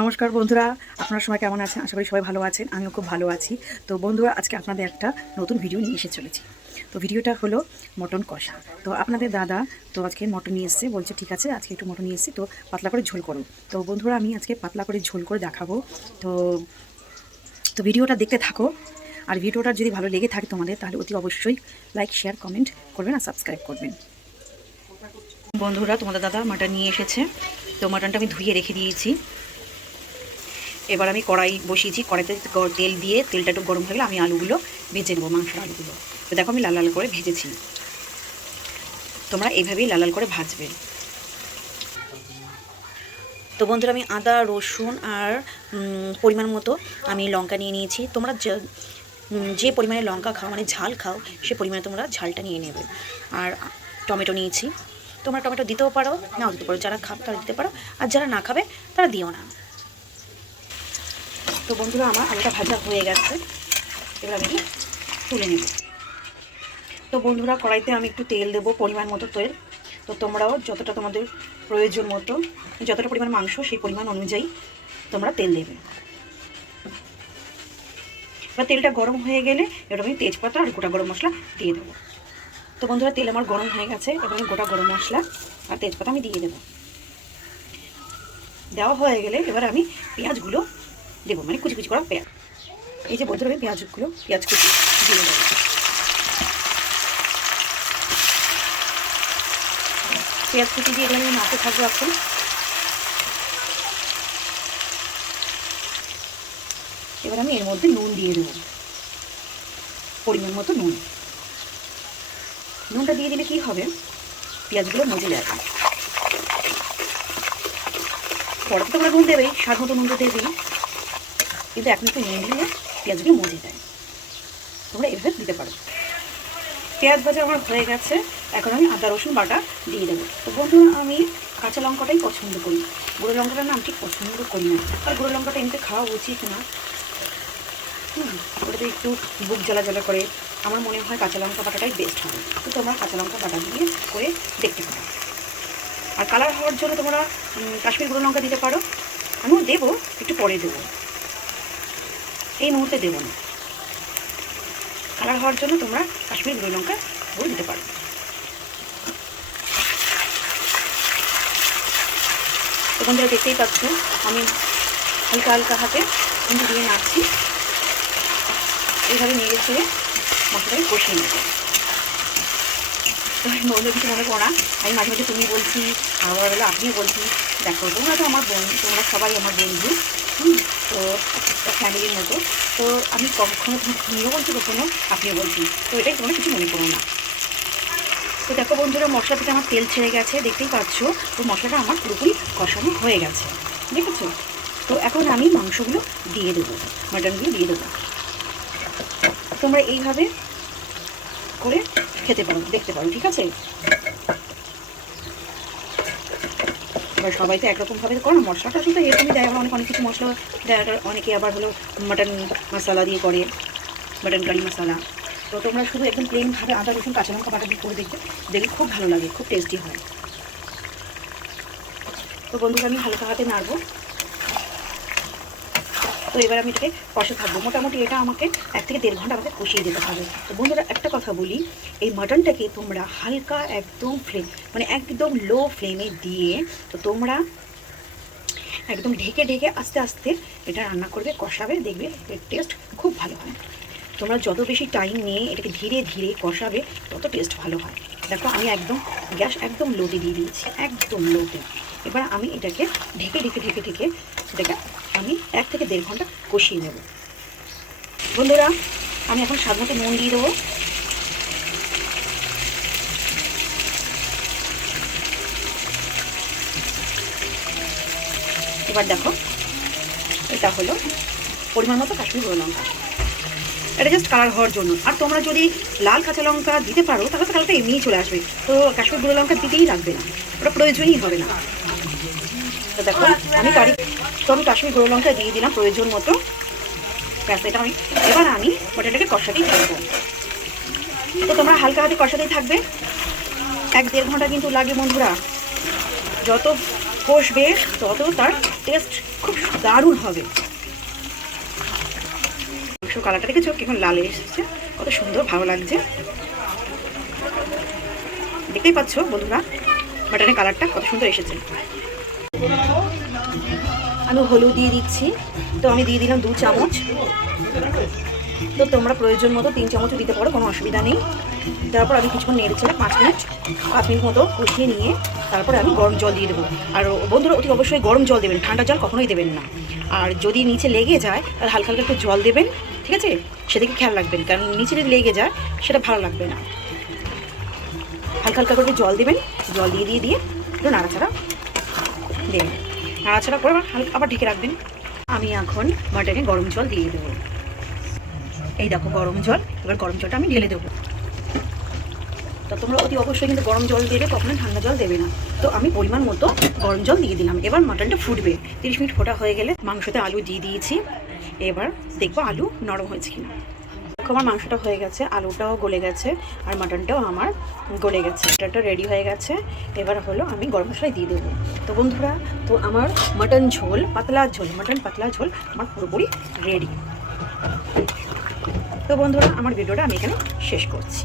নমস্কার বন্ধুরা, আপনারা সবাই কেমন আছেন? আশা করি সবাই ভালো আছেন। আমিও খুব ভালো আছি। তো বন্ধুরা, আজকে আপনাদের একটা নতুন ভিডিও নিয়ে এসে চলেছি। তো ভিডিওটা হলো মটন কষা। তো আপনাদের দাদা তো আজকে মটন নিয়ে এসছে, বলছে ঠিক আছে আজকে একটু মটন নিয়ে এসছি, তো পাতলা করে ঝোল করো। তো বন্ধুরা, আমি আজকে পাতলা করে ঝোল করে দেখাবো। তো তো ভিডিওটা দেখতে থাকো। আর ভিডিওটা যদি ভালো লেগে থাকে তোমাদের, তাহলে অতি অবশ্যই লাইক, শেয়ার, কমেন্ট করবেন আর সাবস্ক্রাইব করবেন। বন্ধুরা, তোমাদের দাদা মাটন নিয়ে এসেছে। তো মাটনটা আমি ধুয়ে রেখে দিয়েছি। এবার আমি কড়াই বসিয়েছি, কড়াইতে তেল দিয়ে তেলটা একটু গরম হয়ে গেলে আমি আলুগুলো ভেজে নেবো, মাংসের আলুগুলো। তো দেখো আমি লাল লাল করে ভেজেছি। তোমরা এইভাবেই লাল লাল করে ভাজবে। তো বন্ধুরা, আমি আদা, রসুন আর পরিমাণ মতো আমি লঙ্কা নিয়ে নিয়েছি। তোমরা যে পরিমাণে লঙ্কা খাও, মানে ঝাল খাও, সে পরিমাণে তোমরা ঝালটা নিয়ে নেবে। আর টমেটো নিয়েছি। তোমরা টমেটো দিতেও পারো, নাও দিতে পারো। যারা খাবে তারা দিতে পারো, আর যারা না খাবে তারা দিও না। তো বন্ধুরা, আমার আলুটা ভাজা হয়ে গেছে। এবার আমি তুলে নেব। তো বন্ধুরা, কড়াইতে আমি একটু তেল দেবো, পরিমাণ মতো তেল। তো তোমরাও যতটা তোমাদের প্রয়োজন মতো, যতটা পরিমাণ মাংস সেই পরিমাণ অনুযায়ী তোমরা তেল দেবে। এবার তেলটা গরম হয়ে গেলে এবার আমি তেজপাতা আর গোটা গরম মশলা দিয়ে দেবো। তো বন্ধুরা, তেল আমার গরম হয়ে গেছে। এবার আমি গোটা গরম মশলা আর তেজপাতা আমি দিয়ে দেবো। দেওয়া হয়ে গেলে এবার আমি পেঁয়াজগুলো দেবো, মানে কুচি কুচি করা পেঁয়াজ। এই যে বন্ধুরা, আমি পেঁয়াজ কুচি দিয়ে দেবো। পেঁয়াজ কুচি দিয়ে এগুলো আমি নাড়তে থাকবো এখন। এবার আমি এর মধ্যে নুন দিয়ে দেবো, পরিমাণ মতো নুন। নুনটা দিয়ে দিলে কি হবে, পেঁয়াজগুলো মজে যাবে। পরে তো তোমরা নুন দেবেই, স্বাদ মতো নুন তো দেবেই, কিন্তু এখন একটু নুন দিলে পেঁয়াজগুলো মজে যায়। তোমরা এভাবে দিতে পারো। পেঁয়াজ ভাজা আমার হয়ে গেছে। এখন আমি আদা রসুন বাটা দিয়ে দেবো। তো বন্ধুরা, আমি কাঁচা লঙ্কাটাই পছন্দ করি, গুঁড়ো লঙ্কাটা না আমি ঠিক পছন্দ করি না। আর গুঁড়ো লঙ্কাটা এমনিতে খাওয়া উচিত না। ওটাতে একটু বুক জ্বালা জ্বালা করে। আমার মনে হয় কাঁচা লঙ্কা বাটাটাই বেস্ট হবে। তো তোমরা কাঁচা লঙ্কা বাটা দিয়ে করে দেখতে পারো। আর কালার হওয়ার জন্য তোমরা কাশ্মীর গুঁড়ো লঙ্কা দিতে পারো। আমিও দেবো, একটু পরে দেবো, এই মুহূর্তে দেবো না। কালার হওয়ার জন্য তোমরা কাশ্মীর গুঁড়ো লঙ্কা গুঁড়ো দিতে পারো। তো বন্ধুরা, দেখতেই পাচ্ছ আমি হালকা হালকা হাতে কিন্তু দিয়ে নাড়ছি। এইভাবে নিয়ে গেছে মশলাটাকে কষিয়ে নেবো। তো বন্ধু, কিছু মনে করো না, আমি মাঝে মাঝে তুমি বলছি, আবার হলো আপনিও বলছি। দেখো, তোমরা তো আমার বন্ধু, তোমরা সবাই আমার বন্ধু। তো একটা ফ্যামিলির মতো। তো আমি কখনো তুমিও বলছি, কখনো আপনিও বলছি। তো এটাই তোমরা কিছু মনে করো না। তো দেখো বন্ধুরা, মশলা থেকে আমার তেল ছেড়ে গেছে, দেখতেই পাচ্ছ। তো মশলাটা আমার পুরোপুরি কষানো হয়ে গেছে, দেখেছো? তো এখন আমি মাংসগুলো দিয়ে দেবো, মাটনগুলো দিয়ে দেবো। তোমরা এইভাবে করে খেতে পারো, দেখতে পারো, ঠিক আছে? এবার সবাই তো একরকমভাবে করো না, মশলাটা শুধু এরকমই দেয়। আবার অনেক কিছু মশলা দেয়। অনেকে আবার হলো মাটন মশলা দিয়ে করে, মাটন কারি মশলা। তো তোমরা শুধু একদম প্লেনভাবে আদা রসুন কাঁচা লঙ্কা বাটা দিয়ে করে দেখবে খুব ভালো লাগে, খুব টেস্টি হয়। তো বন্ধুরা, আমি হালকা হাতে নাড়বো। তো এবার আমি এটাকে কষে থাকবো। মোটামুটি এটা আমাকে 1 থেকে 1.5 ঘন্টা আমাকে কষিয়ে যেতে হবে। তো বন্ধুরা, একটা কথা বলি, এই মাটনটাকে তোমরা হালকা একদম মানে একদম লো ফ্লেমে দিয়ে তো তোমরা একদম ঢেকে ঢেকে আস্তে আস্তে এটা রান্না করবে, কষাবে, দেখবে এর টেস্ট খুব ভালো হয়। তোমরা যত বেশি টাইম নিয়ে এটাকে ধীরে ধীরে কষাবে, তত টেস্ট ভালো হয়। দেখো, আমি একদম গ্যাস একদম লোতে দিয়ে দিয়েছি, একদম লোতে। এবার আমি এটাকে ঢেকে ঢেকে ঢেকে ঢেকে এটাকে আমি 1 থেকে 1.5 ঘন্টা কষিয়ে নেব। বন্ধুরা, আমি এখন স্বাদ মতো নুন দিয়ে দেবো। এবার দেখো, এটা হলো পরিমাণ মতো কাশ্মীর গুঁড়ো লঙ্কা। এটা জাস্ট কালার হওয়ার জন্য। আর তোমরা যদি লাল কাঁচা লঙ্কা দিতে পারো, তাহলে তো কালারটা এমনিই চলে আসবে। তো কাশ্মীর গুঁড়ো লঙ্কা দিতেই লাগবে না, ওটা প্রয়োজনই হবে না। তো দেখো, আমি কাশ্মীর গুঁড়ো লঙ্কা দিয়ে দিলাম প্রয়োজন মতো। ব্যাস, এটা এবার আমি মটনটাকে কষাতেই থাকবো। তো তোমরা হালকা হাতে কষাতেই থাকবে। 1-1.5 ঘন্টা কিন্তু লাগে বন্ধুরা। যত কষবে তত তার টেস্ট খুব দারুণ হবে। মাংস কালারটা দেখেছো কেমন লাল এসেছে, কত সুন্দর ভালো লাগছে। দেখতেই পাচ্ছ বন্ধুরা মাটনের কালারটা কত সুন্দর এসেছে। আমি হলুদ দিয়ে দিচ্ছি, তো আমি দিয়ে দিলাম 2 চামচ। তো তোমরা প্রয়োজন মতো 3 চামচও দিতে পারো, কোনো অসুবিধা নেই। তারপর আমি কিছুক্ষণ নেড়ে ছেড়ে 5 মিনিট মতো কষিয়ে নিয়ে তারপরে আমি গরম জল দিয়ে দেবো। আর বন্ধুরা অতি অবশ্যই গরম জল দেবেন, ঠান্ডা জল কখনোই দেবেন না। আর যদি নিচে লেগে যায় তাহলে হালকা হালকা একটু জল দেবেন, ঠিক আছে? সেদিকে খেয়াল রাখবেন, কারণ নিচে যদি লেগে যায় সেটা ভালো লাগবে না। হালকা হালকা করে জল দেবেন, জল দিয়ে একটু নাড়াচাড়া দেবেন, নাড়াচাড়া করে আবার ঢেকে রাখবেন। আমি এখন মাটনে গরম জল দিয়ে দেবো। এই দেখো গরম জল, এবার গরম জলটা আমি ঢেলে দেবো। তো তোমরা অতি অবশ্যই কিন্তু গরম জল দেবে, কখনো ঠান্ডা জল দেবে না। তো আমি পরিমাণ মতো গরম জল দিয়ে দিলাম। এবার মাটনটা ফুটবে, 30 মিনিট ফোটা হয়ে গেলে মাংসতে আলু দিয়ে দিয়েছি। এবার দেখবো আলু নরম হয়েছে কিনা। দেখো আমার মাংসটা হয়ে গেছে, আলুটাও গলে গেছে, আর মাটনটাও আমার গলে গেছে। মাটনটা রেডি হয়ে গেছে। এবার হলো আমি গরম মশলাই দিয়ে দেবো। তো বন্ধুরা, তো আমার মাটন পাতলা ঝোল আমার পুরোপুরি রেডি। তো বন্ধুরা, আমার ভিডিওটা আমি এখানে শেষ করছি।